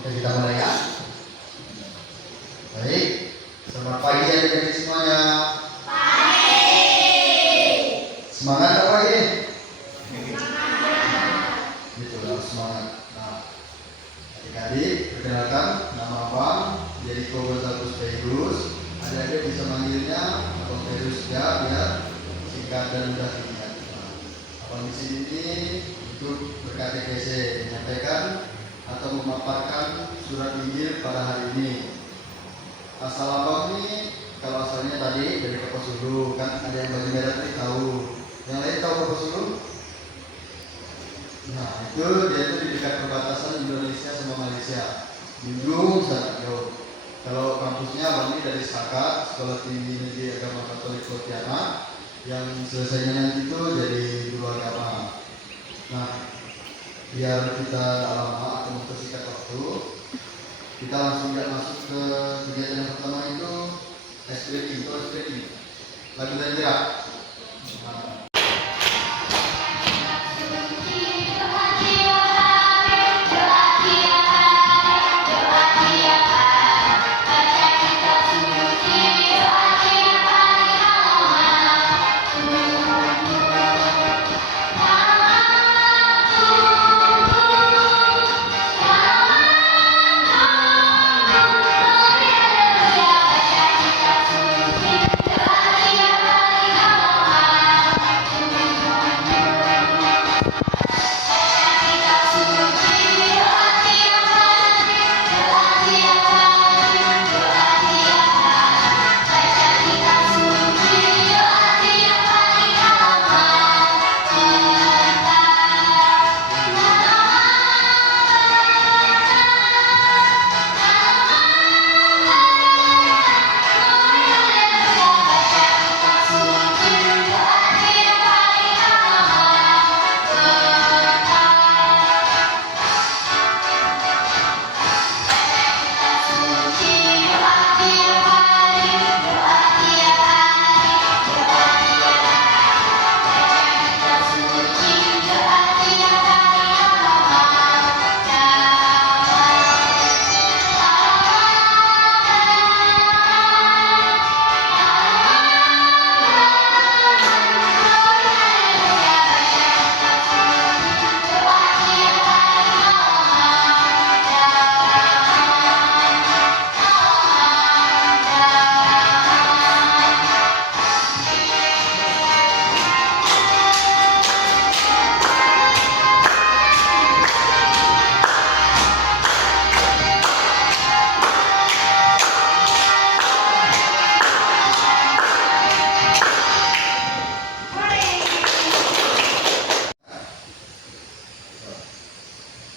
Oke, kita mulai ya. Baik, selamat pagi adik-adik semuanya. Semangat apa ini? Gitu, harus semangat. Nah, adik-adik, perkenalkan nama Abang Jericho Gonzalez Petrus. Adik-adik bisa manggilnya Abang Petrus ya, biar singkat dan mudah diingat. Nah, Abang di sini untuk berKTPC menyampaikan atau memaparkan surat Injil pada hari ini. Asal Abang ini, kalau asalnya tadi dari Kaposulu, kan ada yang baju merah tadi tahu. Yang lain tahu Kaposulu? Nah, itu dia itu di dekat perbatasan Indonesia sama Malaysia. Ujung sangat jauh. Kalau kampusnya Abang ini dari Sakat, Sekolah Tinggi Negeri Agama Katolik Pontianak, yang selesainya nanti itu jadi guru agama. Nah, biar kita lama atau mempersingkat waktu, kita langsung masuk ke kegiatan yang pertama itu SPT, atau SPT, lagu dan gerak. Nah,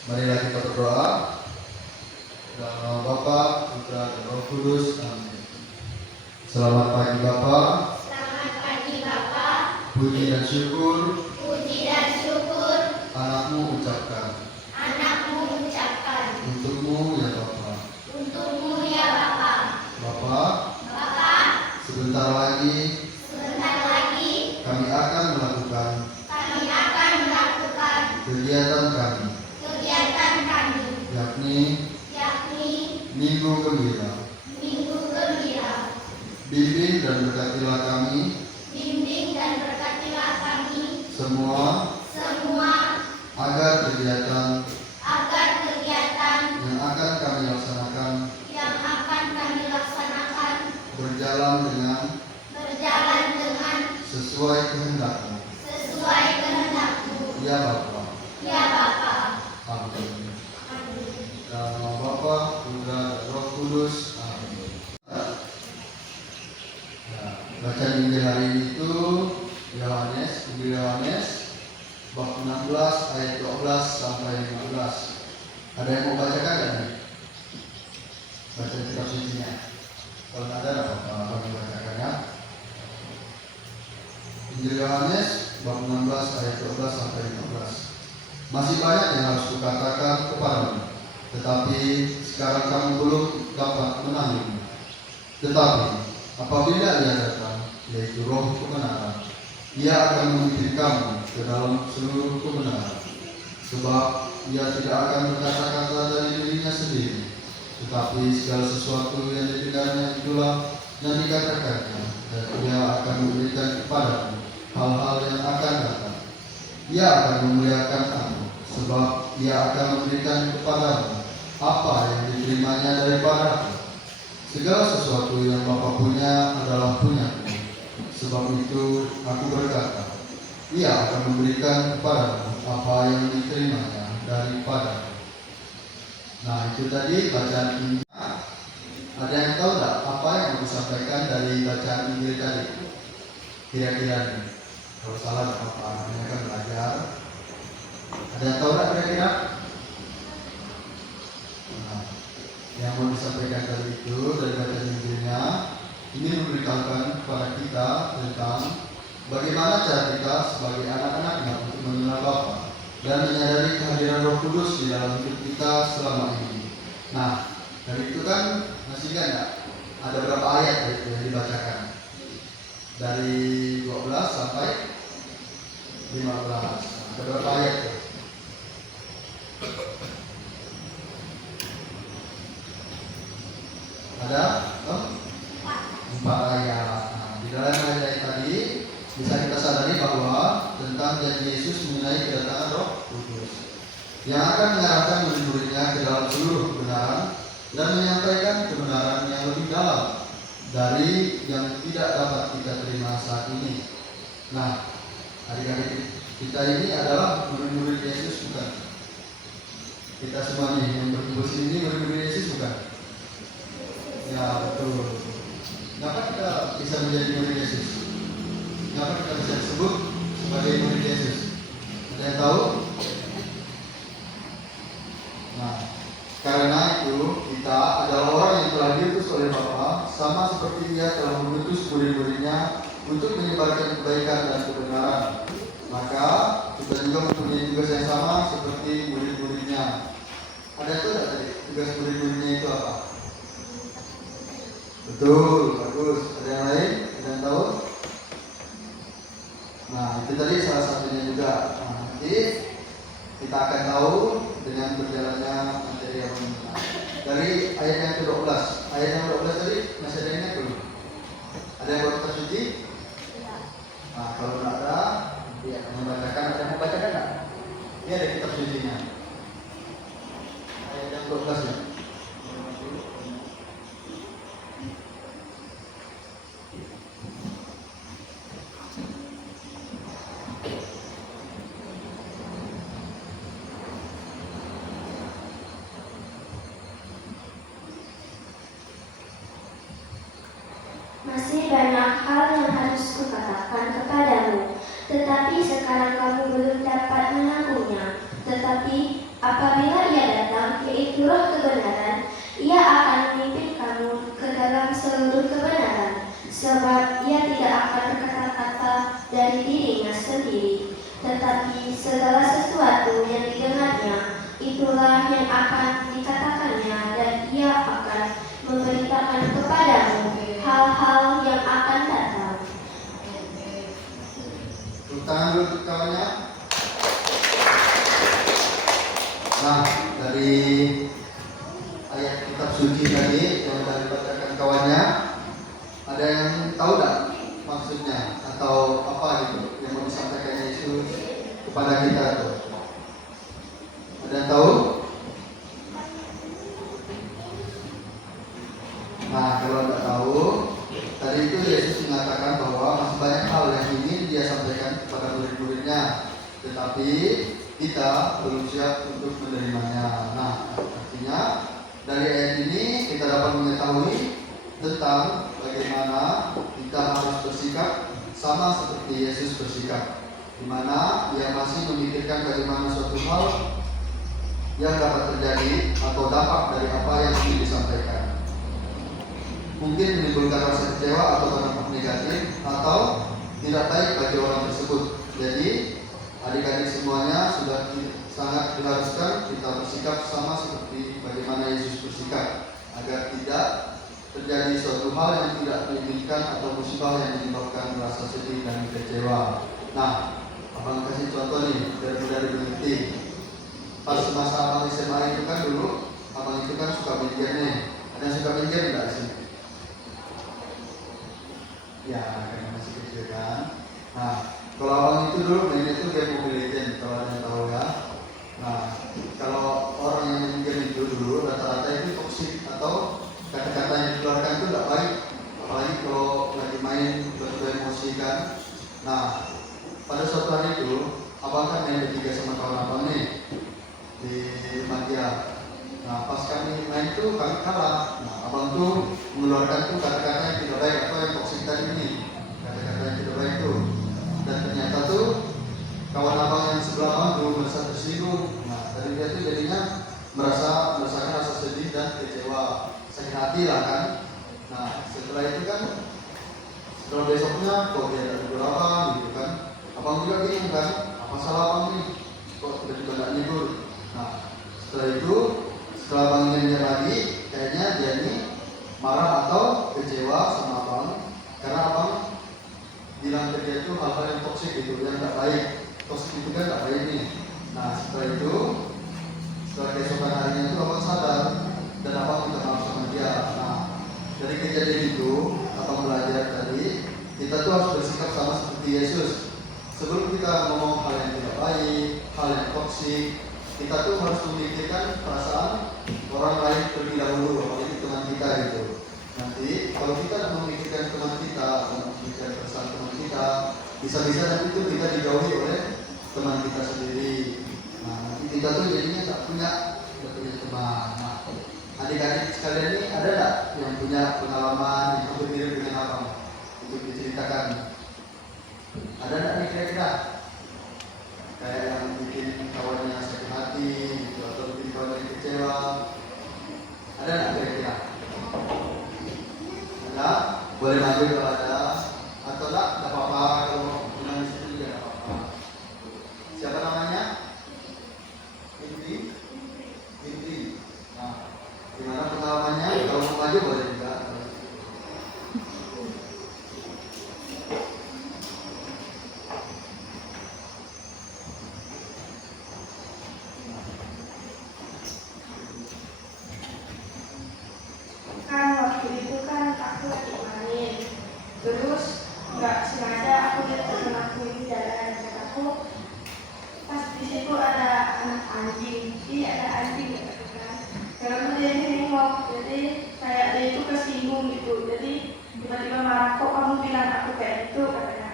marilah kita berdoa. Dalam nama Bapa, Putra, dan Roh Kudus. Amin. Selamat pagi Bapak. Selamat pagi Bapak. Puji dan syukur anakmu ucapkan. Untukmu ya Bapak. Bapak, sebentar lagi kami akan melakukan kegiatan kami, yakni Minggu Gembira. Bimbing dan berkatilah kami semua agar kegiatan yang akan kami laksanakan berjalan dengan sesuai kehendak-Mu. Ya Bapa. Amin. Dalam nama Bapa, Putra, dan Roh Kudus. Amin. Nah, bacaan Injil hari ini itu Injil Yohanes bab 16 ayat 12 sampai 15. Ada yang mau bacakan nggak nih? Baca kitab sucinya. Kalau nggak ada apa-apa dibacakan ya. Injil Yohanes bab 16 ayat 12 sampai 15. Masih banyak yang harus kukatakan kepadamu, tetapi sekarang kamu belum dapat menahannya. Tetapi apabila Dia datang, yaitu Roh kebenaran, Ia akan memimpin kamu ke dalam seluruh kebenaran. Sebab Ia tidak akan berkata-kata dari dirinya sendiri, tetapi segala sesuatu yang didengarnya itulah yang dikatakannya, dan ia akan memberikan kepadamu hal-hal yang akan datang. Ia akan memuliakan aku, sebab ia akan memberikan kepadamu apa yang diterimanya daripadaku. Segala sesuatu yang Bapa punya adalah punyaku. Sebab itu aku berkata, ia akan memberikan kepadamu apa yang diterimanya daripadaku. Nah, itu tadi bacaan Injil. Ada yang tahu tak apa yang mau disampaikan dari bacaan Injil tadi? Kira-kira nih. Kalau salah tidak apa-apa, namanya kan belajar. Ada yang tahu tak kira-kira? Nah, yang mau disampaikan tadi itu dari bacaan Injilnya, ini memberitahukan kepada kita tentang bagaimana cara kita sebagai anak-anaknya untuk mengenal Bapa dan menyadari kehadiran Roh Kudus di dalam hidup kita selama ini. Nah, dari itu kan masih ingat nggak? Ada berapa ayat itu yang dibacakan? Dari 12 sampai 15. Ada berapa ayat itu? Ada 4 ayat. Nah, di dalam ayat tadi bisa kita sadari bahwa tentang janji Yesus mengenai kedatangan Roh Kudus yang akan mengarahkan murid-muridnya ke dalam seluruh kebenaran dan menyampaikan kebenaran yang lebih dalam dari yang tidak dapat kita terima saat ini. Nah, adik-adik kita ini adalah murid-murid Yesus, bukan? Kita semua nih yang berkumpul sini murid-murid Yesus, bukan? Ya, betul. Kenapa kita bisa menjadi murid Yesus? Kenapa kita bisa disebut sebagai murid Yesus? Ada yang tahu? Nah, karena itu kita adalah orang yang telah diutus oleh Bapa, sama seperti Dia telah mengutus murid-muridnya untuk menyebarkan kebaikan dan kebenaran. Maka kita juga mempunyai tugas yang sama seperti murid-muridnya. Ada itu tidak tadi? Tugas murid-muridnya itu apa? Betul, bagus. Ada yang lain? Ada yang tahu? Nah, itu tadi salah satunya juga. Nah, nanti kita akan tahu dengan berjalannya materi yang mengenai. Dari ayat yang ke-12. Ayat yang ke-12 tadi masih ada yang ingat belum? Ada yang buat kitab suci? Nah, kalau tidak ada, nanti akan membacakan. Ada yang mau bacakan tidak? Ini ada kitab sucinya. Ayat yang ke-12 ya. Masih banyak hal yang harus kukatakan kepadamu, tetapi sekarang kamu belum dapat menanggungnya. Tetapi apabila Ia datang, yaitu Roh kebenaran, Ia akan memimpin kamu ke dalam seluruh kebenaran, sebab Ia tidak akan berkata-kata dari dirinya sendiri, tetapi segala sesuatu yang didengarnya, itulah yang akan dikatakannya, dan Ia akan memberitakan kepadamu hal-hal yang akan datang. Tangan dulu untuk kawannya. Nah, dari ayat kitab suci tadi yang sudah dibacakan kawannya, ada yang tahu tak maksudnya atau apa gitu yang mau disampaikan Yesus kepada kita itu? Ada yang tahu? Nah, kalau tidak tahu, tadi itu Yesus mengatakan bahwa masih banyak hal yang ingin Dia sampaikan kepada murid-muridnya, tetapi kita belum siap untuk menerimanya. Nah, artinya dari ayat ini kita dapat mengetahui tentang bagaimana kita harus bersikap sama seperti Yesus bersikap, di mana Ia masih memikirkan bagaimana suatu hal yang dapat terjadi atau dampak dari apa yang ingin disampaikan. Mungkin menimbulkan rasa kecewa atau dampak negatif atau tidak baik bagi orang tersebut. Jadi adik-adik semuanya sudah sangat diharuskan kita bersikap sama seperti bagaimana Yesus bersikap, agar tidak terjadi suatu hal yang tidak diinginkan atau musibah yang menyebabkan rasa sedih dan kecewa. Nah, abang kasih contoh nih biar mudah dimengerti. Pas masa abang SMA itu kan dulu, abang itu kan suka main game nih. Ada yang suka main game nggak sih? Ya, karena masih kecil kan. Nah, kalau abang itu dulu main itu game Mobile Legends, kalau ada yang tahu ya. Nah, kalau orang yang main game itu dulu rata-rata itu toksik atau kata-kata yang dikeluarkan itu nggak baik, apalagi kalau lagi main betul emosi kan. Nah, pada suatu hari itu abang kan main bertiga sama kawan abang nih di Madia. Nah, pas kami main tuh kami kalah. Nah, abang tuh mengeluarkan tuh kata-kata yang tidak baik atau yang toksik tadi ini, kata-kata yang tidak baik tuh. Dan ternyata tuh kawan abang yang sebelah abang tuh merasa tersinggung. Nah, dari dia tuh jadinya merasakan rasa sedih dan kecewa, sakit hati lah kan. Nah, setelah itu kan, setelah besoknya kok dia ada libur abang gitu kan, abang juga bingung kan, apa salah abang nih, kok tiba-tiba nggak libur. Nah, setelah itu, setelah abang ingat lagi, kayaknya dia ini marah atau kecewa sama abang karena abang bilang ke dia itu hal-hal yang toksik gitu, yang nggak baik. Toksik itu kan nggak baik nih. Nah, setelah itu, setelah keesokan harinya itu abang sadar dan abang minta maaf sama dia. Nah, dari kejadian itu abang belajar tadi, kita tuh harus bersikap sama seperti Yesus. Sebelum kita ngomong hal yang tidak baik, hal yang toksik, kita tuh harus memikirkan perasaan orang lain terlebih dahulu, apalagi teman kita gitu. Nanti kalau kita memikirkan teman kita, memikirkan perasaan teman kita, bisa-bisa nanti itu kita dijauhi oleh teman kita sendiri. Nah, nanti kita tuh jadinya tak punya teman. Nah, adik-adik sekalian ini ada nggak yang punya pengalaman yang hampir mirip dengan abang untuk diceritakan? Ada nggak nih kira-kira? Kayak yang bikin kawannya sakit hati gitu, atau bikin kawannya kecewa? Ada nggak kira-kira? Ada? Boleh maju kalau ada, atau enggak apa-apa, kalau bilang di situ juga nggak apa-apa. Siapa namanya? Indri. Nah, gimana pengalamannya? Kalau mau maju boleh juga. Kan waktu itu kan aku lagi main, terus nggak sengaja aku lihat teman aku ini jalan dan aku pas di situ ada anak anjing, ada anjing ya kan. Karena dia ini nengok, jadi kayak dia itu kesinggung gitu, jadi tiba-tiba marah, kok kamu bilang aku kayak gitu katanya.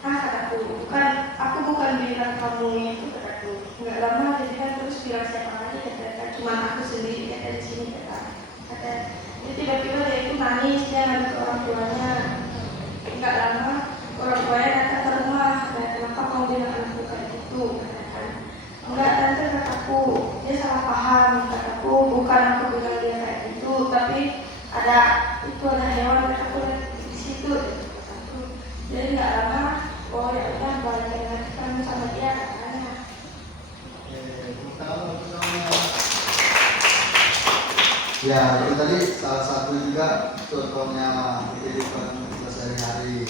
Kataku, aku bukan bilang kamu itu kataku. Nggak lama jadi kan terus bilang siapa lagi kata cuma aku sendiri kata di sini kata. Jadi tiba-tiba dia itu nangis, dia ngadu ke orang tuanya. Nggak lama orang tuanya datang ke rumah, dan kenapa kamu bilang anakku kayak gitu? Katakan, enggak tante kataku, dia salah paham kataku, bukan aku bilang dia kayak gitu, tapi ada hewan yang aku lihat di situ. Kataku. Jadi nggak lama, oh ya udah balik lagi kamu sama dia katanya. Ya, itu tadi salah satu juga contohnya kehidupan kita sehari-hari.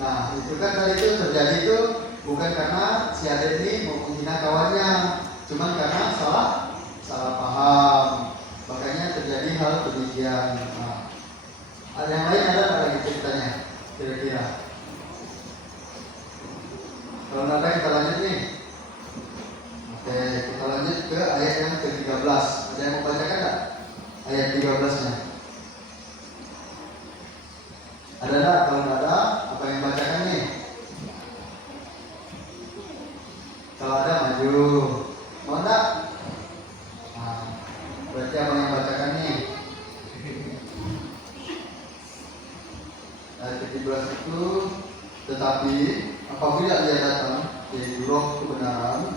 Nah, itu kan tadi itu terjadi itu bukan karena si adik ini mau menghina kawannya, cuman karena salah paham. Makanya terjadi hal demikian. Nah, ada yang lain ada nggak lagi ceritanya? Kira-kira? Kalau nggak ada kita lanjut nih. Oke, kita lanjut ke ayat yang ke-13. Ada yang mau bacakan nggak? Ayat 13-nya. Ada nggak? Kalau nggak ada, apa yang bacakan nih? Kalau ada maju. Mau nggak? Nah, berarti apa yang bacakan nih? Ayat 17 itu, tetapi apabila dia datang yaitu roh kebenaran,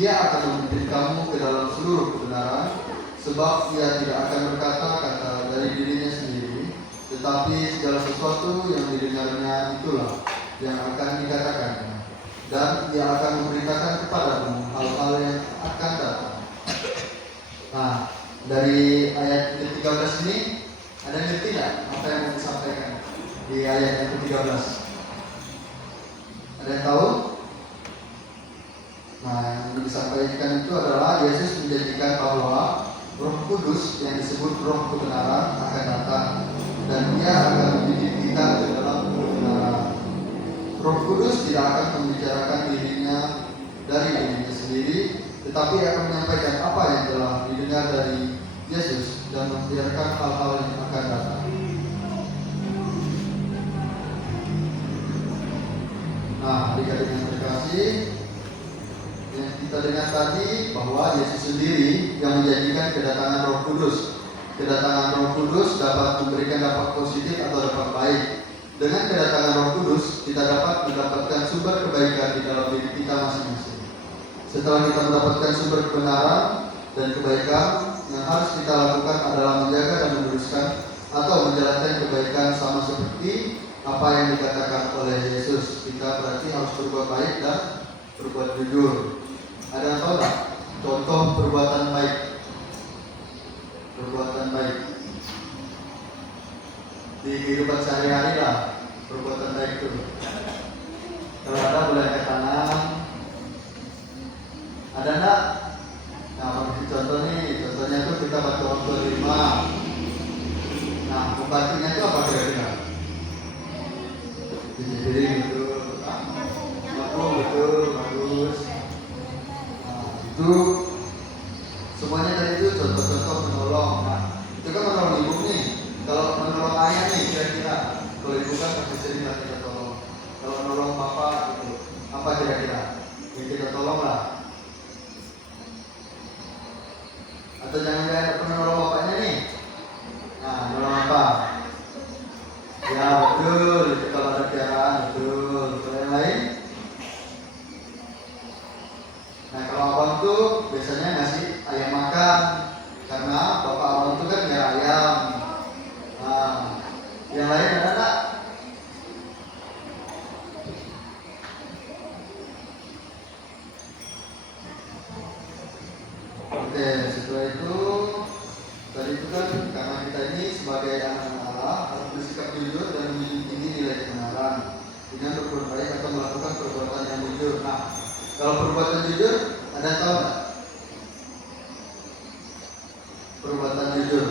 ia akan memimpin kamu ke dalam seluruh kebenaran. Sebab ia tidak akan berkata-kata dari dirinya sendiri, tetapi segala sesuatu yang didengarnya itulah yang akan dikatakannya, dan ia akan memberitakan kepadamu hal-hal yang akan datang. Nah, dari ayat ke-13 ini ada yang ngerti tidak apa yang mau disampaikan di ayat yang ke-13? Ada yang tahu? Nah, yang disampaikan itu adalah Yesus menjanjikan bahwa Roh Kudus yang disebut Roh kebenaran akan datang dan Dia akan mendidik kita ke dalam kebenaran. Roh Kudus tidak akan membicarakan dirinya dari dirinya sendiri, tetapi akan menyampaikan apa yang telah didengar dari Yesus dan membiarkan hal-hal yang akan datang. Nah, adik-adik yang terkasih, yang kita dengar tadi bahwa Yesus sendiri yang menjanjikan kedatangan Roh Kudus. Kedatangan Roh Kudus dapat memberikan dampak positif atau dampak baik. Dengan kedatangan Roh Kudus, kita dapat mendapatkan sumber kebaikan di dalam diri kita masing-masing. Setelah kita mendapatkan sumber kebenaran dan kebaikan, yang harus kita lakukan adalah menjaga dan meneruskan atau menjalankan kebaikan sama seperti apa yang dikatakan oleh Yesus. Kita berarti harus berbuat baik dan berbuat jujur. Ada yang tahu tak? Contoh perbuatan baik. Perbuatan baik di kehidupan sehari-hari lah. Perbuatan baik itu. Kalau ada boleh angkat tangan. Ada enggak? Nah, bagi contoh nih. Contohnya itu kita bantu orang tua di rumah. Nah, membantunya itu apa kira-kira? Cuci piring itu, betul, bagus. Nah, itu semuanya tadi itu contoh-contoh menolong. Nah, itu kan menolong ibu nih. Kalau menolong ayah nih kira-kira, kalau ibu kan pasti sering lah kita tolong. Kalau menolong bapak itu, apa kira-kira? Ya, kita tolong lah. Atau jangan-jangan pernah menolong bapaknya nih? Nah, menolong apa? Ya betul, itu kalau ada piaraan betul. Kalau yang lain? Nah, kalau abang tuh biasanya ngasih ayam makan, karena bapak abang tuh kan ya ayam. Nah, yang lain ada nggak? Oke, setelah itu tadi itu kan karena kita ini sebagai anak Allah harus bersikap jujur dan menjunjung tinggi nilai kebenaran dengan berbuat baik atau melakukan perbuatan yang jujur. Nah, kalau perbuatan jujur ada tahu nggak? Perbuatan jujur.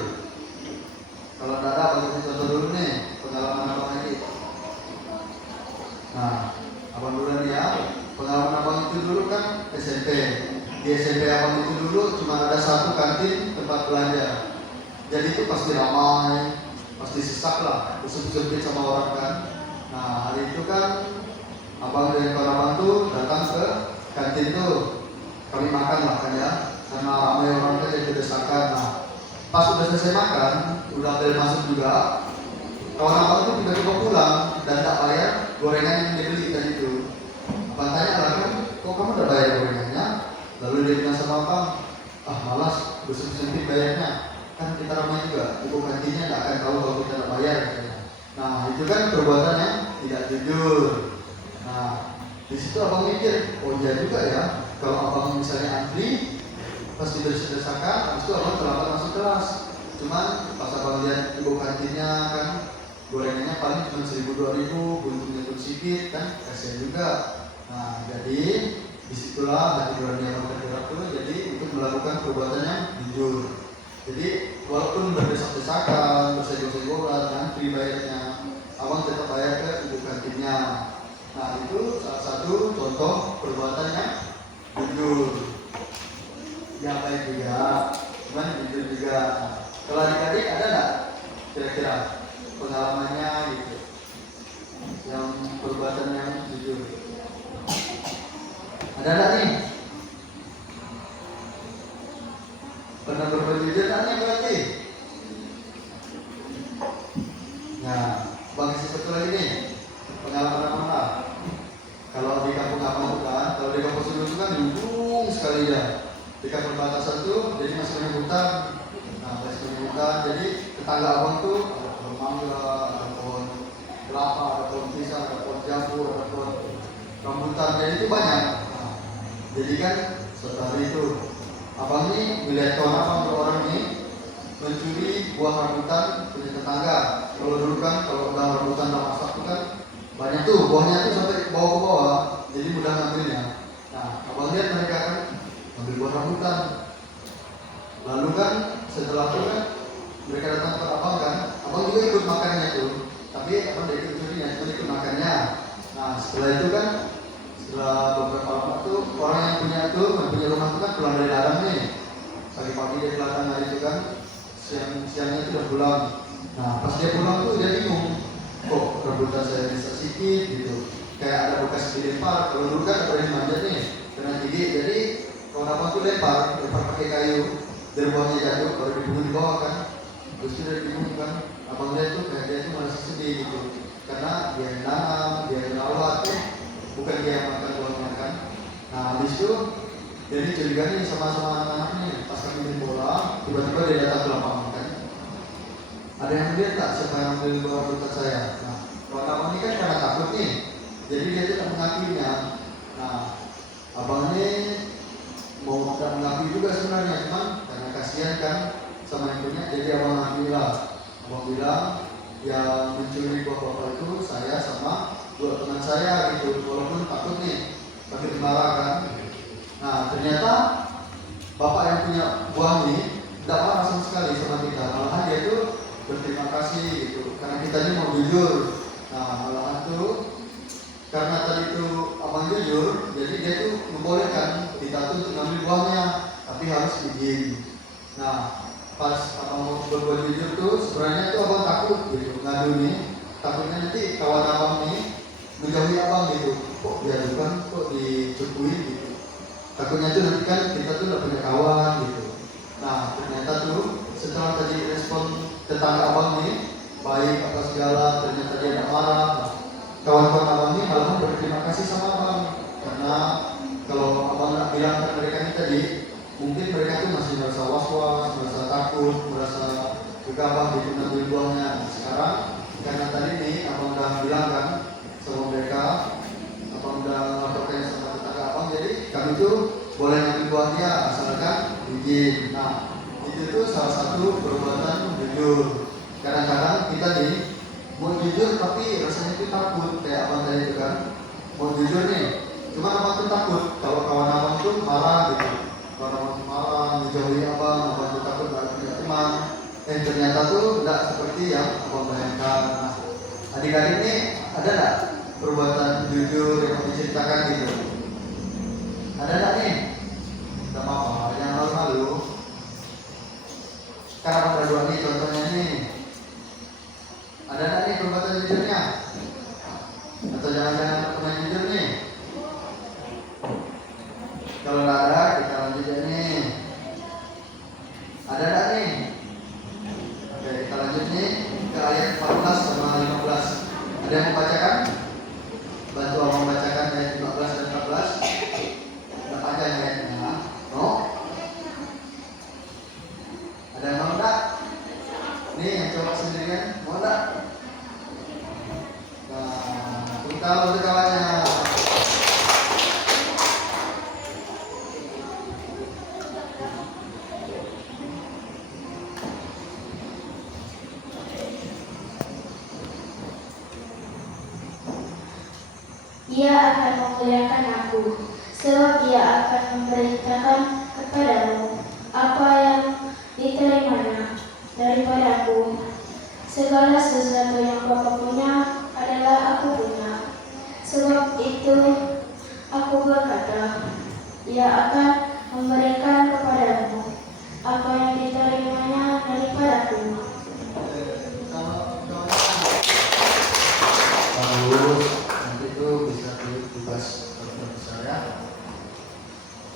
Kalau tidak ada, abang kasih contoh dulu nih pengalaman abang lagi. Nah, abang dulu nih ya. Pengalaman abang itu dulu kan SMP. Di SMP abang itu dulu cuma ada satu kantin tempat belanja. Jadi itu pasti ramai, pasti sesak lah, bersempit sama orang kan. Nah, hari itu kan abang dan kawan abang tuh datang ke kantin tuh. Kami makan lah kan ya, karena ramai orang kan jadi berdesakan. Nah, pas udah selesai makan, udah bel masuk juga, kawan abang tuh tiba-tiba pulang dan tak bayar gorengan yang dia beli tadi itu. Abang tanya lah kan, kok kamu udah bayar gorengannya? Lalu dia bilang sama abang, malas, bersempit bayarnya. Kan kita ramai juga, ibu kantinnya nggak akan tahu kalau kita nggak bayar katanya. Nah, itu kan perbuatan yang tidak jujur. Nah, di situ abang mikir, oh iya juga ya, kalau abang misalnya antri, pasti berdesak-desakan, habis itu abang terlambat masuk kelas. Cuman pas abang lihat ibu kantinnya kan, gorengannya paling cuma 1.000-2.000, buntutnya pun sedikit kan, kasihan juga. Nah, jadi disitulah hati nurani abang tergerak tuh, jadi untuk melakukan perbuatan yang jujur. Jadi walaupun berdesak-desakan, bersegol-segolan, antri bayarnya, abang tetap bayar ke ibu kantinnya. Nah, itu salah satu contoh perbuatan yang jujur. Yang baik juga, cuman jujur juga. Nah, kalau adik-adik ada nggak kira-kira pengalamannya gitu, yang perbuatan yang jujur? Ada nggak nih? Pernah berbuat jujur nggak nih berarti? Nah, bang kasih satu lagi nih pengalaman apa? Kalau di kampung abang itu kan, kalau di kampung Sulu itu kan ujung sekali ya. Di perbatasan tuh, jadi masih banyak hutan. Nah, masih banyak hutan, jadi tetangga abang tuh ada pohon mangga, ada pohon kelapa, ada pohon pisang, ada pohon jambu, ada pohon rambutan, jadi itu banyak. Nah, jadi kan suatu hari itu abang ini melihat kawan abang orang ini mencuri buah rambutan punya tetangga. Kalau dulu kan, kalau udah rambutan udah masak tuh kan banyak tuh buahnya tuh sampai ke bawah, jadi mudah ngambilnya. Nah, abang lihat mereka kan ambil buah rambutan, lalu kan setelah itu kan mereka datang ke abang kan, abang juga ikut makannya tuh, tapi abang tidak ikut curinya, cuma ikut makannya. Nah setelah itu kan, setelah beberapa lama tuh orang yang punya rumah tuh kan pulang dari ladang nih, pagi-pagi dia ke ladang hari itu kan, siangnya itu udah pulang. Nah pas dia pulang tuh dia bingung, kok rebutan saya bisa sikit gitu, kayak ada bekas dilempar. Kalau dulu kan ada yang manjat nih, kena gigi, jadi kawan abang tuh lempar pakai kayu, dari bawahnya jatuh, baru dibunuh di bawah kan. Terus itu dari bingung kan, abang dia tuh kayak dia tuh merasa sedih gitu, karena dia yang nanam, dia yang rawat ya, bukan dia yang makan buahnya kan. Nah habis itu jadi curiga nih sama anak-anaknya, pas kami main bola, tiba-tiba dia datang ke lapangan kan. Ada yang lihat tak siapa yang ambil bola buat saya? Nah, kawan abang ini kan karena takut nih, jadi dia tidak mengakuinya. Nah, abang ini mau tidak mengakui juga sebenarnya, cuman karena kasihan kan sama yang punya, jadi abang ngakui lah. Abang bilang yang mencuri buah bapak itu saya sama dua teman saya gitu, walaupun takut nih, takut dimarah kan. Nah ternyata bapak yang punya buah ini tidak marah sama sekali sama kita, malahan dia tuh berterima kasih gitu, karena kita ini mau jujur. Nah malahan tuh karena tadi itu abang jujur, jadi dia tuh membolehkan kita tuh untuk ngambil buahnya, tapi harus izin. Nah pas abang mau berbuat jujur tuh sebenarnya tuh abang takut gitu, ngadu nih, takutnya nanti kawan abang nih menjauhi abang gitu, kok diadukan, kok dicukuin gitu. Takutnya tuh nanti kan kita tuh udah punya kawan gitu. Nah ternyata tuh setelah tadi respon tetangga abang nih baik apa segala, ternyata dia tidak marah. Kawan-kawan abang ini malah berterima kasih sama abang, karena kalau abang nggak bilang ke mereka ini tadi, mungkin mereka tuh masih merasa was-was, merasa takut, merasa gegabah gitu ngambil buahnya. Sekarang karena tadi nih abang udah bilang kan sama mereka, abang udah laporkan sama tetangga abang, jadi kami tuh boleh ngambil buahnya asalkan izin. Nah itu tuh salah satu perbuatan jujur. Kadang-kadang kita nih mau jujur tapi rasanya itu takut, kayak abang tadi itu kan mau jujur nih, cuma abang tuh takut kalau kawan abang tuh marah gitu, kawan abang tuh marah, menjauhi abang tuh takut gak punya teman. Ternyata tuh tidak seperti yang abang bayangkan. Nah, adik-adik nih ada nggak perbuatan jujur yang mau diceritakan gitu? Ada nggak nih? Tidak apa-apa, jangan malu-malu. Sekarang ada dua nih contohnya nih. Ada nggak nih perbuatan jujurnya? Atau jangan-jangan pernah jujur nih? Kalau nggak ada, kita lanjut ya nih. Ada nggak nih? Oke, kita lanjut nih ke ayat 14 sama 15. Ada yang membacakan? Bantu abang membacakan ayat 15 dan 14. Udah panjang ayatnya. No? Ada yang mau nggak? Nih yang coba sendirian, mau nggak? Nah, kita untuk kawannya. Dia akan memuliakan aku, sebab dia akan memberitakan kepadamu apa yang diterimanya daripadaku. Segala sesuatu yang Bapa punya adalah aku punya. Sebab itu aku berkata, dia akan memberikan kepadamu apa yang diterimanya daripadaku. Bagus, nanti itu bisa tugas saya.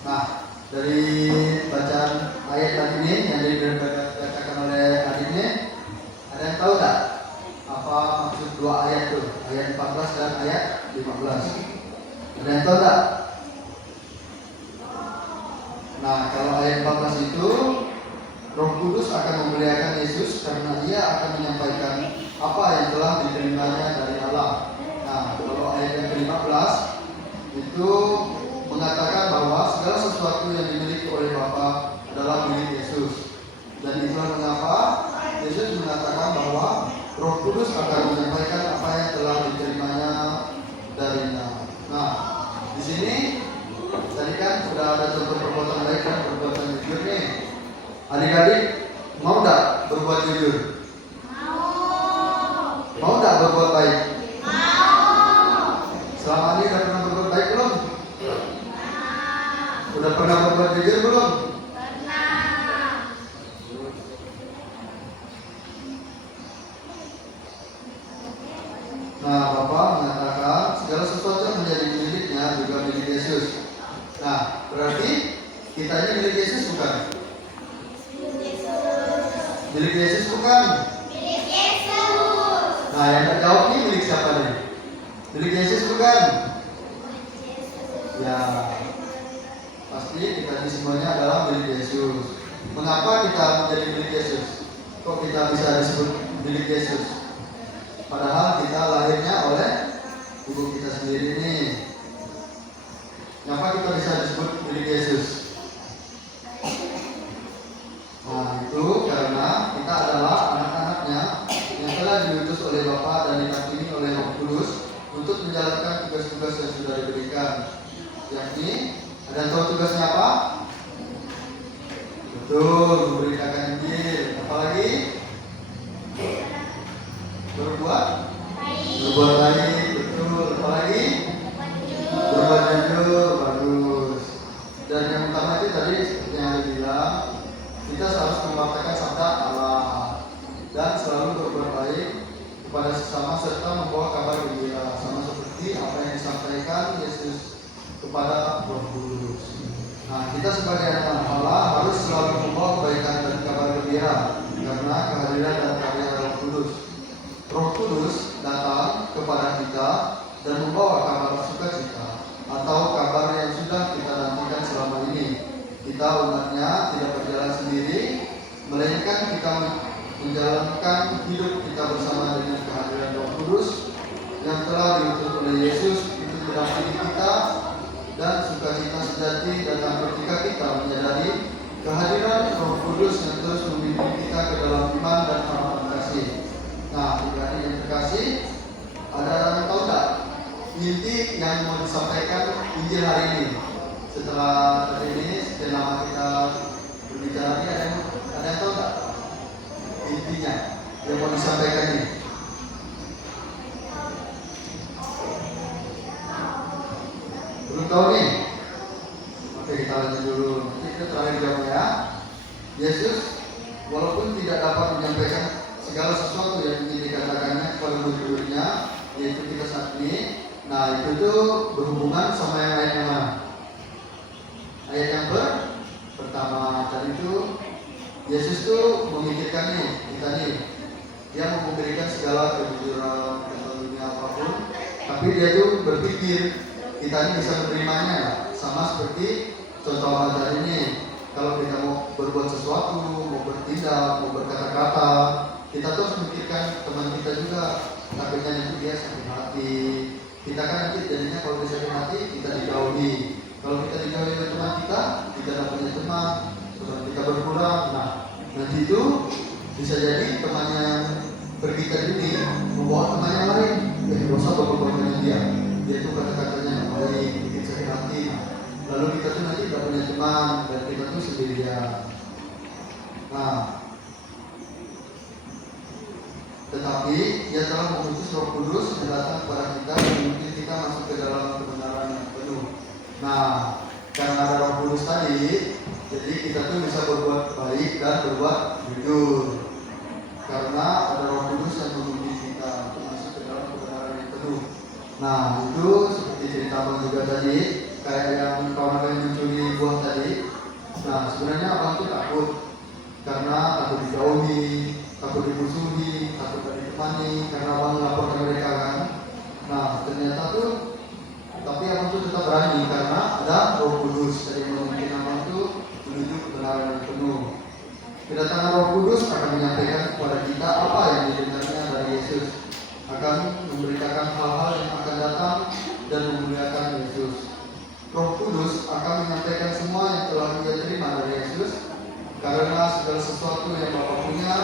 Nah, dari bacaan ayat tadi ini yang dibacakan oleh adiknya, ada yang tahu tak apa maksud dua ayat tuh, ayat 14 dan ayat 15? Ada yang tahu tak? Nah, kalau ayat 14 itu Roh Kudus akan memuliakan Yesus karena Ia akan menyampaikan apa yang telah diterimanya dari Allah. Nah, kalau ayat yang ke-15 itu mengatakan bahwa segala sesuatu yang dimiliki oleh Bapa adalah milik Yesus. Dan itulah mengapa Yesus mengatakan bahwa Roh Kudus akan menyampaikan apa yang telah diterimanya darinya. Nah, di sini tadi kan sudah ada contoh perbuatan baik dan perbuatan jujur nih. Adik-adik Mau enggak berbuat jujur? Mau enggak berbuat baik? Selama ini udah pernah berbuat baik belum? Udah pernah berbuat jujur belum? Nah, Bapak mengatakan segala sesuatu yang menjadi miliknya juga milik Yesus. Nah, berarti kitanya milik Yesus bukan? Milik Yesus bukan? Nah, yang terjawab ini milik siapa nih? Milik Yesus bukan? Ya, pasti kita ini semuanya adalah milik Yesus. Mengapa kita menjadi milik Yesus? Kok kita bisa disebut milik Yesus? Padahal kita lahirnya oleh ibu kita sendiri nih. Kenapa kita bisa disebut milik Yesus? Nah, itu karena kita adalah anak-anaknya yang telah diutus oleh Bapa dan dinampingi oleh Roh Kudus untuk menjalankan tugas-tugas yang sudah diberikan. Yakni, ada yang tahu tugasnya apa? Betul, memberitakan Injil. Apalagi? Berbuat baik, betul. Apalagi? Berbuat jujur, bagus. Dan yang utama itu tadi seperti yang saya bilang, kita harus mewartakan sabda Allah dan selalu berbuat baik kepada sesama serta membawa kabar gembira, sama seperti apa yang disampaikan Yesus kepada Roh Kudus. Nah, kita sebagai anak Allah harus selalu membawa kebaikan dan kabar gembira karena kehadiran dan karya Roh Kudus. Roh Kudus datang kepada kita dan membawa kabar sukacita atau kabar yang sudah kita nantikan selama ini. Kita umatnya tidak berjalan sendiri, melainkan kita menjalankan hidup kita bersama dengan kehadiran Roh Kudus yang telah diutus oleh Yesus untuk mendampingi kita, dan sukacita sejati datang ketika kita menyadari kehadiran Roh Kudus yang terus membimbing kita ke dalam iman dan harapan kasih. Nah, adik-adik yang terkasih, ada yang tahu tak inti yang mau disampaikan Injil hari ini? Setelah hari ini, setelah lama kita berbicara ini, ada yang tahu tak intinya yang mau disampaikan ini? Belum tahu nih? Oke, kita lanjut dulu. Nanti kita terakhir jawab ya. Yesus walaupun tidak dapat menyampaikan segala sesuatu yang ingin dikatakannya kepada murid-muridnya, yaitu kita saat ini. Nah, itu tuh berhubungan sama yang lain yang mana? Ayat yang pertama tadi itu Yesus tuh memikirkan nih kita nih, dia mau memberikan segala kejujuran tentang dunia apapun, tapi dia tuh berpikir kita ini bisa menerimanya. Sama seperti contoh hari ini, kalau kita mau berbuat sesuatu, mau bertindak, mau berkata-kata, kita tuh harus memikirkan teman kita juga. Takutnya nanti dia sakit hati. Kita kan nanti jadinya kalau dia sakit hati, kita dijauhi. Kalau kita dijauhi oleh teman kita tidak punya teman, teman kita berkurang. Nah, nanti itu bisa jadi temannya yang pergi tadi ini membawa teman yang lain. Jadi dosa bapak-bapaknya dia tuh kata-katanya yang baik, bikin sakit hati. Lalu kita tuh nanti tidak punya teman dan kita tuh sendirian. Nah, tetapi dia telah mengutus Roh Kudus yang datang kepada kita dan mungkin kita masuk ke dalam kebenaran yang penuh. Nah, karena ada Roh Kudus tadi, jadi kita tuh bisa berbuat baik dan berbuat jujur. Karena ada Roh Kudus yang memimpin kita untuk masuk ke dalam kebenaran yang penuh. Nah, itu seperti cerita abang juga tadi, kayak yang kawan yang mencuri buah tadi. Nah, sebenarnya abang tuh takut karena takut dijauhi, takut dimusuhi, takut gak ditemani, karena abang melaporkan mereka kan. Nah, ternyata tuh, tapi abang tuh tetap berani karena ada Roh Kudus yang memimpin abang tuh menuju kebenaran yang penuh. Kedatangan Roh Kudus akan menyampaikan kepada kita apa yang didengarnya dari Yesus, akan memberitakan hal-hal yang akan datang dan memuliakan Yesus. Roh Kudus akan menyampaikan semua yang telah dia terima dari Yesus, karena segala sesuatu yang Bapa punya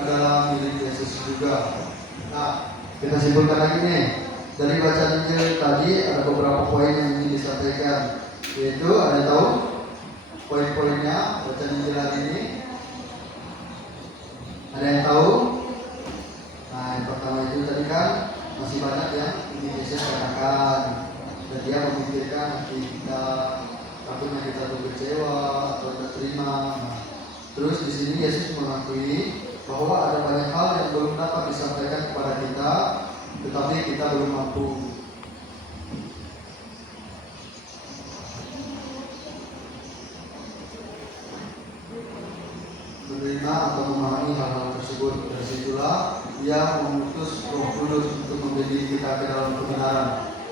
adalah milik Yesus juga. Nah, kita simpulkan lagi nih. Dari bacaan Injil tadi ada beberapa poin yang ingin disampaikan, yaitu ada tahu poin-poinnya bacaan Injil hari ini. Ada yang tahu? Nah, yang pertama itu tadi kan masih banyak yang Indonesia katakan dan dia memikirkan nanti kita takutnya kita tuh kecewa atau tidak terima. Nah, terus di sini Yesus mengakui bahwa ada banyak hal yang belum dapat disampaikan kepada kita, tetapi kita belum mampu. Menerima atau memahami hal-hal tersebut. Dari situlah ia mengutus Roh Kudus untuk membimbing kita ke dalam kebenaran.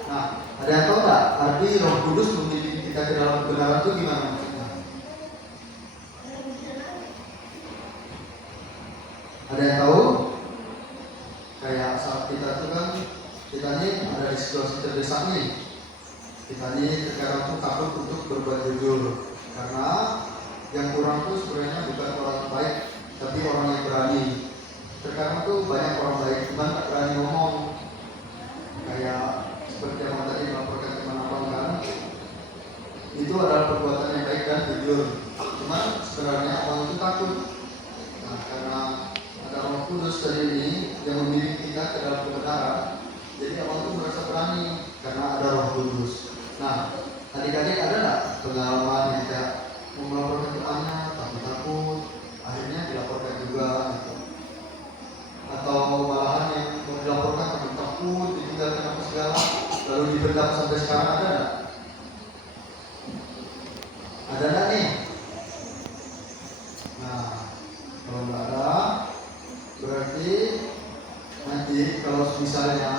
Nah, ada yang tahu nggak arti Roh Kudus membimbing kita ke dalam kebenaran itu gimana maksudnya? Ada yang tahu? Kayak saat kita tuh kan, kita ini ada di situasi terdesak nih. Kita ini terkadang tuh takut untuk berbuat jujur karena yang kurang tuh sebenarnya bukan orang baik, tapi orang yang berani. Terkadang tuh banyak orang baik, cuman tak berani ngomong. Kayak seperti yang tadi melaporkan teman abang kan, itu adalah perbuatan yang baik dan jujur. Cuman sebenarnya orang itu takut. Nah, karena ada Roh Kudus tadi ini yang membimbing kita ke dalam kebenaran, jadi orang itu merasa berani karena ada Roh Kudus. Nah, adik-adik ada nggak pengalaman yang kayak mau melaporkan temannya tapi takut, akhirnya dilaporkan juga gitu. Atau malahan yang mau dilaporkan tapi takut, ditinggalkan apa segala, lalu dipendam sampai sekarang, ada nggak? Ada nggak nih? Nah, kalau nggak ada, berarti nanti kalau misalnya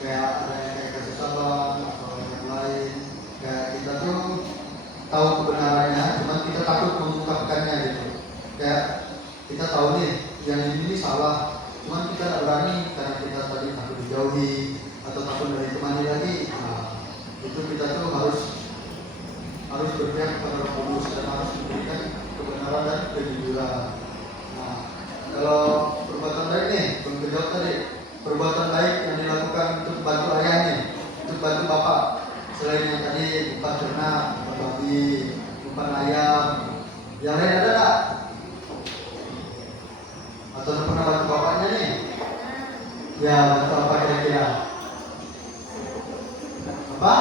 kayak ada yang kayak kasus abang atau yang lain, kayak kita tuh tahu kebenarannya, cuman kita takut mengungkapkannya gitu. Kayak kita tahu nih yang ini salah, cuman kita tidak berani karena kita tadi takut dijauhi atau takut dari temannya lagi. Nah, itu kita tuh harus berpihak kepada Roh Kudus dan harus memberikan kebenaran dan kejujuran. Nah, kalau perbuatan baik nih, menjawab tadi perbuatan baik yang dilakukan untuk bantu ayah nih, untuk bantu bapak. Selain yang tadi umpan ternak, umpan babi, umpan ayam, yang lain ada tak? Atau pernah bantu bapaknya nih? Ya, bantu apa kira-kira? Apa?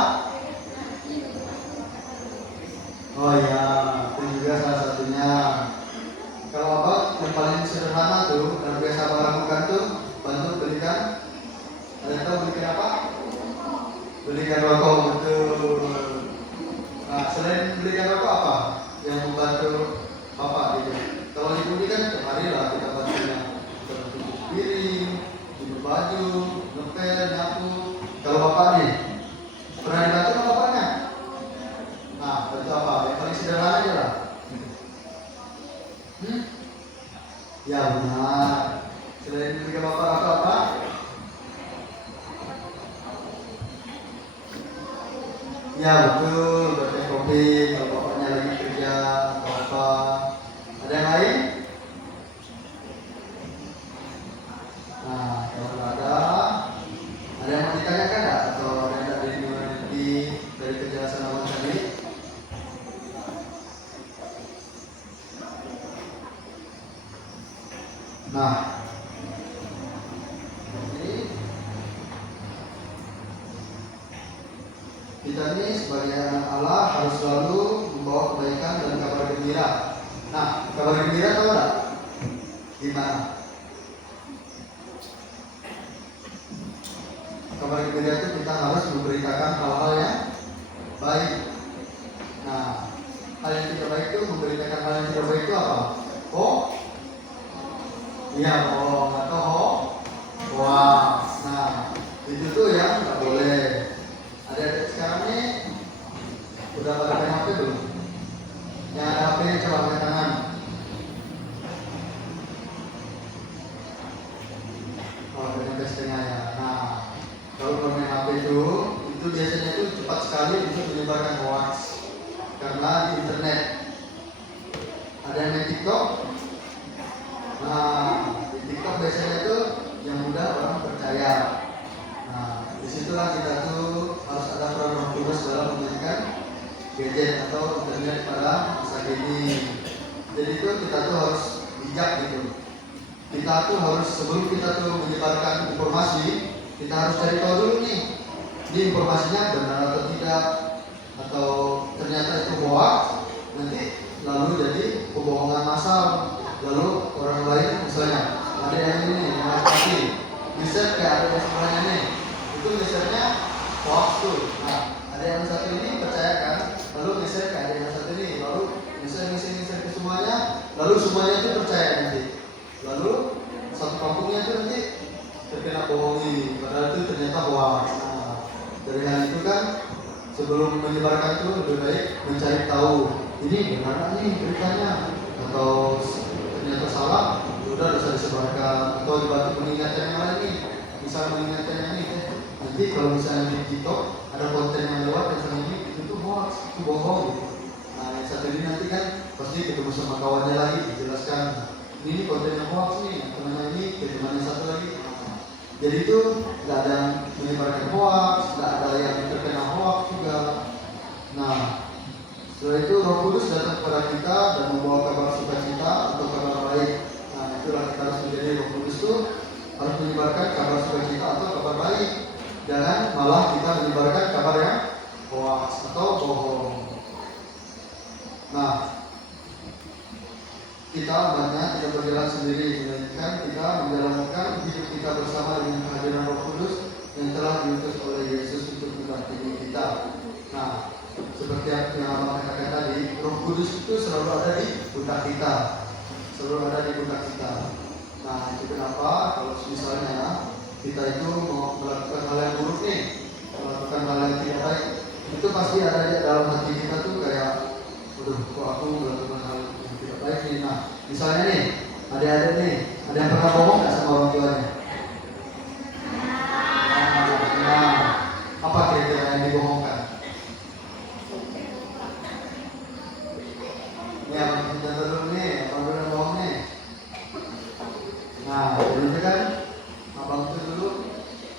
Oh ya, itu juga salah satunya. Kalau apa yang paling sederhana tuh dan biasa abang lakukan tuh bantu belikan. Ada yang tahu belikan apa? Belikan rokok, betul. Nah, selain belikan rokok apa yang membantu bapak gitu? Kalau ibu ini kan tiap hari lah kita bantunya, kita bantu cuci piring, cuci baju, ngepel, nyapu. Kalau bapak nih pernah dibantu sama bapaknya? Nah, bantu apa? Yang paling sederhana aja lah. Ya benar. Selain belikan bapak apa? Ya betul, berarti kopi kalau bapaknya lagi kerja atau apa. Ada yang lain? Nah, kalau ada yang mau ditanyakan nggak? Atau ada yang tidak dimengerti dari penjelasan awal tadi? Nah, kita ini sebagai anak Allah harus selalu membawa kebaikan dan kabar gembira. Nah, kabar gembira tahu nggak? Gimana? Kabar gembira itu kita harus memberitakan hal-hal yang baik. Nah, hal yang tidak baik itu memberitakan hal yang tidak baik itu apa? Oh, iya bohong atau wah. Nah, itu tuh yang nggak boleh. Ada sekarang nih udah pada main HP belum? Yang ada HP-nya coba angkat tangan. Oh, ada setengah ya. Nah, kalau bermain HP itu biasanya tuh cepat sekali untuk menyebarkan hoax karena di internet. Ada yang main TikTok. Nah, di TikTok biasanya tuh yang mudah orang percaya. Nah, disitulah kita tuh harus ada peran Roh Kudus dalam memberikan gadget atau internet pada masa kini. Jadi itu kita tuh harus bijak gitu. kita tuh harus, sebelum kita tuh menyebarkan informasi, kita harus cari tahu dulu nih, ini informasinya benar atau tidak, atau ternyata itu hoax, nanti lalu jadi kebohongan massal, lalu orang lain misalnya ada yang ini yang laki-laki riset kayak ada yang sebelahnya nih, itu risetnya hoax tuh. Nah, ada yang satu ini percaya kan, lalu riset kayak ada yang satu ini, lalu riset ke semuanya, lalu semuanya itu percaya nanti, lalu satu kampungnya itu nanti terkena bohongi, padahal itu ternyata hoax. Nah, dari hal itu kan sebelum menyebarkan itu lebih baik mencari tahu ini benar nih beritanya, atau ternyata salah, udah bisa disebarkan, atau dibantu mengingatkan yang lain nih, misal mengingatkan yang ini, nanti kalau misalnya di TikTok ada konten yang lewat yang ini itu tuh hoax, itu bohong gitu. Nah, yang satu ini nanti kan pasti ketemu sama kawannya lagi dijelaskan, ini konten yang hoax nih, temannya ini ke temannya satu lagi. Jadi itu nggak ada yang menyebarkan hoax, nggak ada yang terkena hoax juga. Nah, setelah itu Roh Kudus datang kepada kita dan membawa kabar sukacita atau kabar baik. Nah, itulah kita harus menjadi Roh Kudus itu harus menyebarkan kabar sukacita atau kabar baik. Jangan malah kita menyebarkan kabar yang hoax atau bohong. Nah, kita umatnya tidak berjalan sendiri, melainkan kita menjalankan hidup kita bersama dengan kehadiran Roh Kudus yang telah diutus oleh Yesus untuk mendampingi kita. Nah, seperti yang Abang katakan tadi, Roh Kudus itu selalu ada di pundak kita, selalu ada di pundak kita. Nah, itu kenapa kalau misalnya kita itu mau melakukan hal yang buruk nih, melakukan hal yang tidak baik, itu pasti ada di dalam hati kita tuh kayak, waduh, kok aku melakukan hal yang tidak baik nih. Nah, misalnya nih, adik-adik nih, ada yang pernah bohong nggak sama orang tuanya? Nah, apa kira-kira yang dibohongkan? Ini abang kita dulu nih, abang dulu yang bohong nih. Nah, jadi itu kan, abang tuh dulu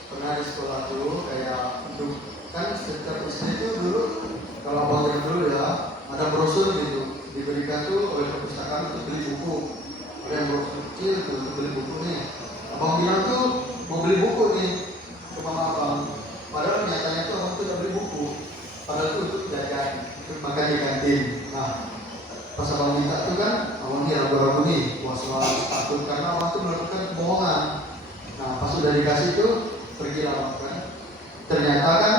pernah di sekolah tuh kayak untuk, kan setiap SD itu dulu, kalau abang lihat dulu ya, ada brosur gitu, diberikan tuh oleh perpustakaan untuk beli buku. Ada yang brosur kecil tuh untuk beli buku nih. Abang bilang tuh mau beli buku nih ke mama abang. Padahal nyatanya tuh abang tuh udah beli buku. Padahal itu untuk jajan, untuk makan di kantin. Nah, pas abang minta tuh kan, abang nih ragu-ragu nih, was-was takut karena abang tuh melakukan kebohongan. Nah, pas udah dikasih tuh pergi abang kan. Ternyata kan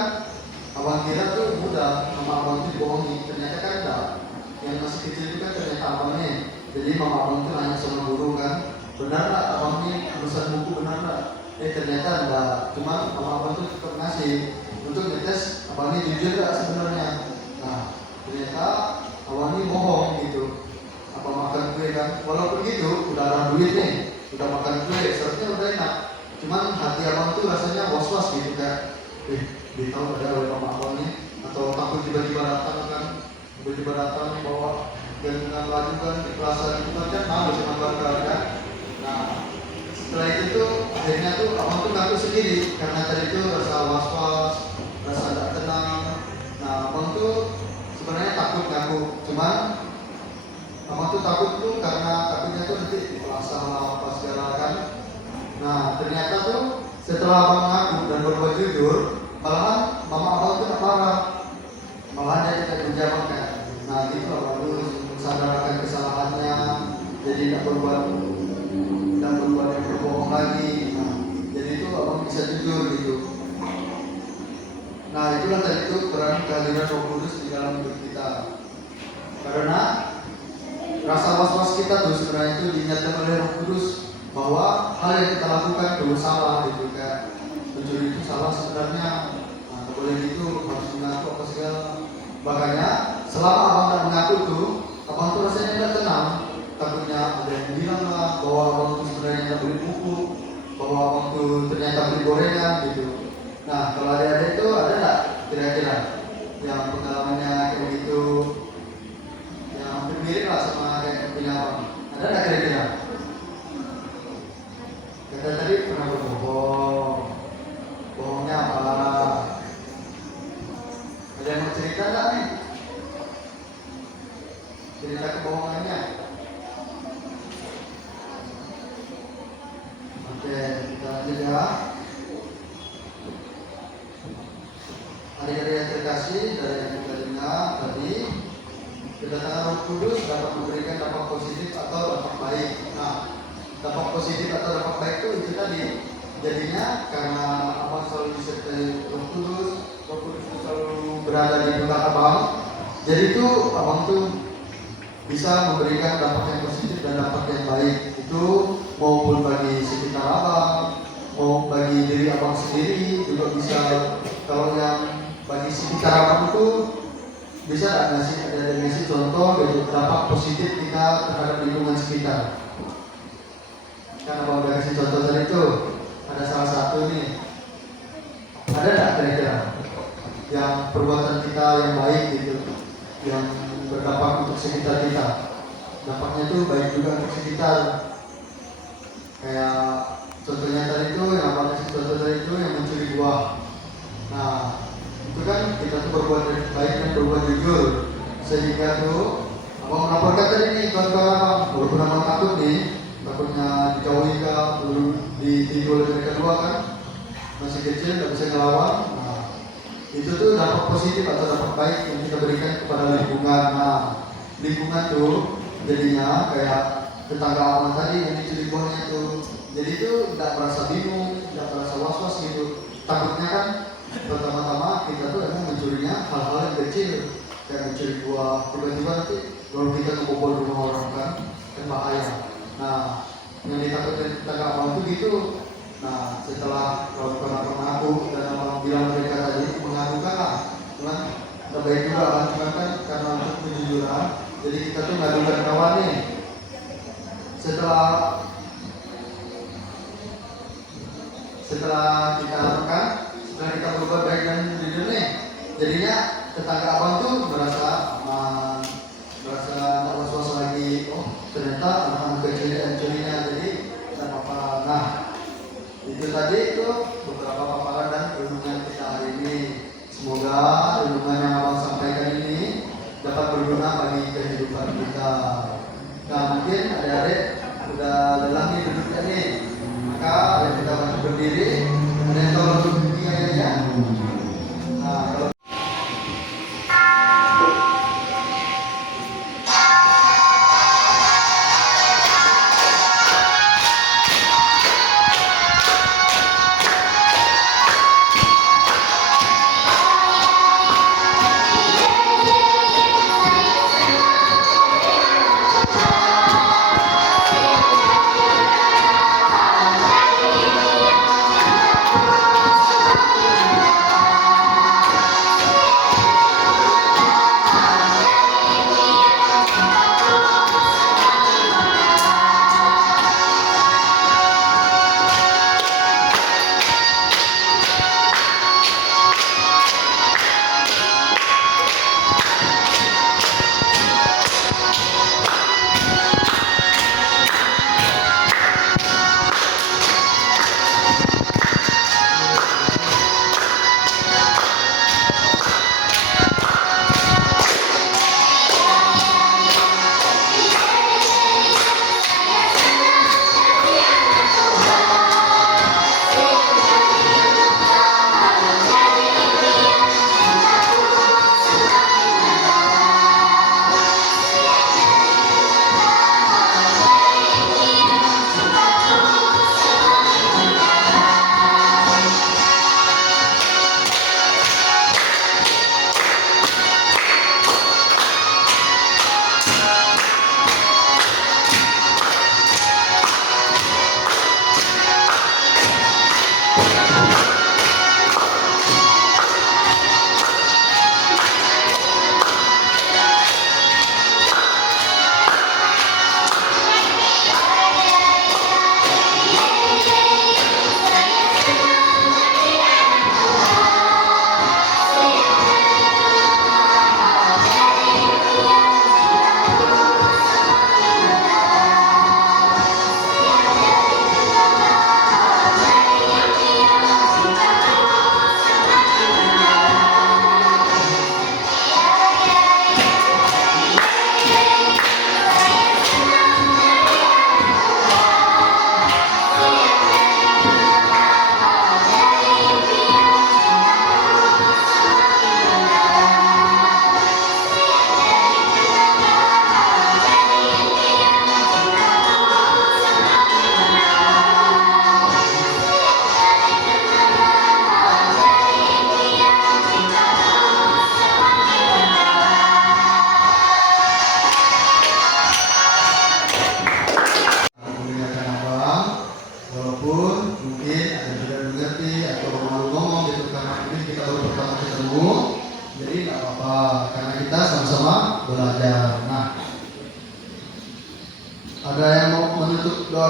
abang kira tuh udah mama abang tuh dibohongi, ternyata kan enggak. Yang masih kecil itu kan ternyata abangnya. Jadi mama abang tuh nanya sama guru kan, benar nggak abang ini lulusan buku, benar nggak? Ternyata enggak. Cuma mama abang tuh tetap ngasih untuk ngetes abangnya jujur nggak sebenarnya. Nah, ternyata abang ini bohong gitu. Apa makan kue kan? Walaupun gitu, udah ada duit nih, udah makan kue, seharusnya udah enak. Cuman hati abang tuh rasanya was-was gitu kan. Ditahu ada oleh mama abang nih, atau takut tiba-tiba datang kan, tiba-tiba datang bawa dengan laju kan di kelasan itu kan malu sama keluarga kan. Nah, setelah itu tuh akhirnya tuh abang tuh ngaku sendiri karena tadi itu rasa was-was, rasa tidak tenang. Nah, abang tuh sebenarnya takut ngaku, cuman abang tuh takut tuh karena takutnya tuh nanti dipaksa apa segala kan. Nah, ternyata tuh setelah abang ngaku dan berbuat jujur, malahan mama abang tuh tak marah, malahan dia tidak menjawab kan. Nah, gitu abang tuh sadarkan kesalahannya, jadi tidak berbuat yang berbohong lagi. Nah, jadi itu abang bisa jujur gitu. Nah, itulah tadi itu peran kehadiran Roh Kudus di dalam hidup kita. Karena rasa was-was kita tuh sebenarnya itu diingatkan oleh Roh Kudus bahwa hal yang kita lakukan itu salah gitu kan. Mencuri itu salah sebenarnya. Nah, tak boleh gitu, harus mengaku apa segala. Makanya selama abang tak mengaku tuh, abang tuh rasanya tidak tenang. Takutnya ada yang bilang lah bahwa abang tuh sebenarnya tidak beli buku, bahwa abang tuh ternyata beli gorengan gitu. Nah, kalau ada itu ada nggak kira-kira yang pengalamannya kayak begitu, yang hampir mirip lah sama kayak punya abang? Ada nggak kira-kira? Kata tadi pernah berbohong, bohongnya apa? Ada yang mau cerita nggak nih? Cerita kebohongannya? positif atau dampak baik itu tadi. Jadinya karena abang selalu disertai Roh Kudus itu selalu berada di pundak abang. Jadi itu abang tuh bisa memberikan dampak yang positif dan dampak yang baik. Itu maupun bagi sekitar abang, mau bagi diri abang sendiri juga bisa. Kalau yang bagi sekitar abang itu bisa ada ngasih contoh dari dampak positif kita terhadap lingkungan sekitar. Karena abang udah kasih contoh tadi itu, ada salah satu nih. Ada nggak kira-kira yang perbuatan kita yang baik gitu, yang berdampak untuk sekitar kita? Dampaknya itu baik juga untuk sekitar. Kayak contohnya tadi itu, yang abang kasih contoh tadi itu yang mencuri buah. Nah, itu kan kita tuh berbuat baik dan berbuat jujur, sehingga tuh abang melaporkan tadi nih kawan-kawan abang, walaupun abang takut nih, takutnya dijauhi kah, ditipu oleh mereka dua kan, masih kecil nggak bisa ngelawan. Nah, itu tuh dampak positif atau dampak baik yang kita berikan kepada lingkungan. Nah, lingkungan tuh jadinya kayak tetangga abang tadi yang dicuri buahnya tuh, jadi tuh nggak merasa bingung, nggak merasa was-was gitu. Takutnya kan pertama-tama kita tuh emang mencurinya hal-hal yang kecil, kayak mencuri buah, tiba-tiba nanti kalau kita ngebobol rumah orang kan bahaya. Nah, yang ditakutkan tetangga abang tuh gitu. Nah, setelah kawan-kawan mengaku dan abang bilang mereka tadi mengadukan lah, cuman terbaik juga abang, cuman kan karena untuk kejujuran, jadi kita tuh ngadukan kawan nih. Setelah kita lakukan, setelah kita berbuat baik dan jujur nih, jadinya tetangga abang tuh merasa aman, merasa tak was-was lagi. Oh, ternyata anak-anak kecil yang curinya, jadi tidak apa-apa. Nah, itu tadi itu beberapa paparan dan renungan kita hari ini. Semoga renungan yang abang sampaikan ini dapat berguna bagi kehidupan kita. Nah, mungkin adik-adik udah lelah nih duduknya nih, maka kita masih berdiri. Ada yang tahu lagu dunia ya? Nah, kalau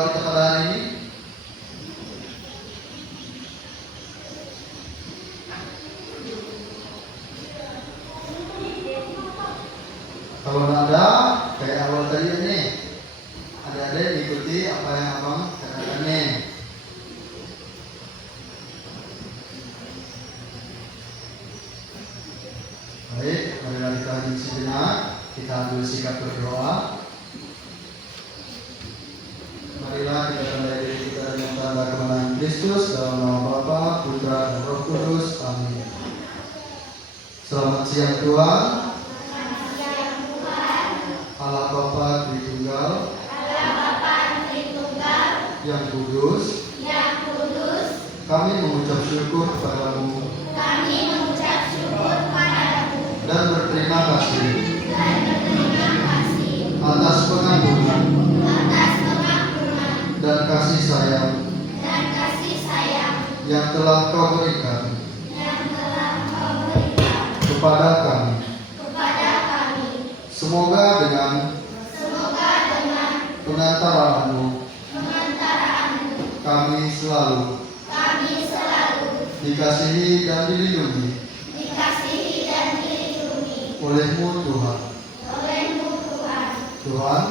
kita pada hari ini? Kalau nggak ada, kayak awal tadi nih, adik-adik ikuti apa yang abang katakan nih. Baik, marilah kita hadir sejenak, kita ambil sikap berdoa. Marilah kita tandai diri kita dengan tanda kemenangan Kristus dalam nama Bapa, Putra, dan Roh Kudus. Amin. Selamat siang Tuhan. Allah Bapa Tritunggal, yang kudus, kami mengucap syukur kepadamu dan berterima kasih atas pengampunan dan kasih sayang yang telah kau berikan kepada kami. Semoga dengan pengantaraanmu kami selalu dikasihi dan dilindungi oleh-Mu Tuhan. Tuhan,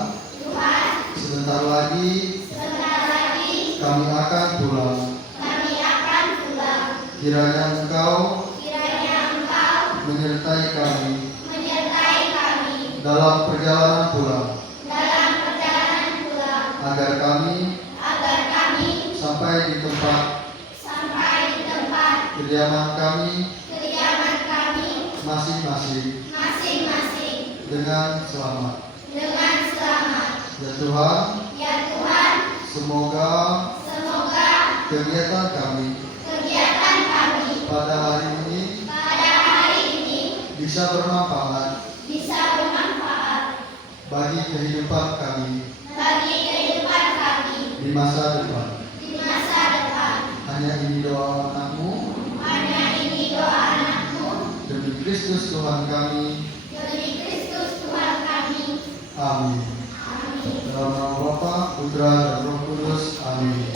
sebentar lagi kami akan pulang. Kiranya Engkau menyertai kami dalam perjalanan pulang, agar kami sampai di tempat kediaman kami masing-masing dengan selamat. Ya Tuhan, semoga kegiatan kami pada hari ini bisa bermanfaat bagi kehidupan kami di masa depan. Hanya ini doa anakmu, demi Kristus Tuhan kami. Amin. Dalam nama Bapa, Putra, dan Roh Kudus. Amin.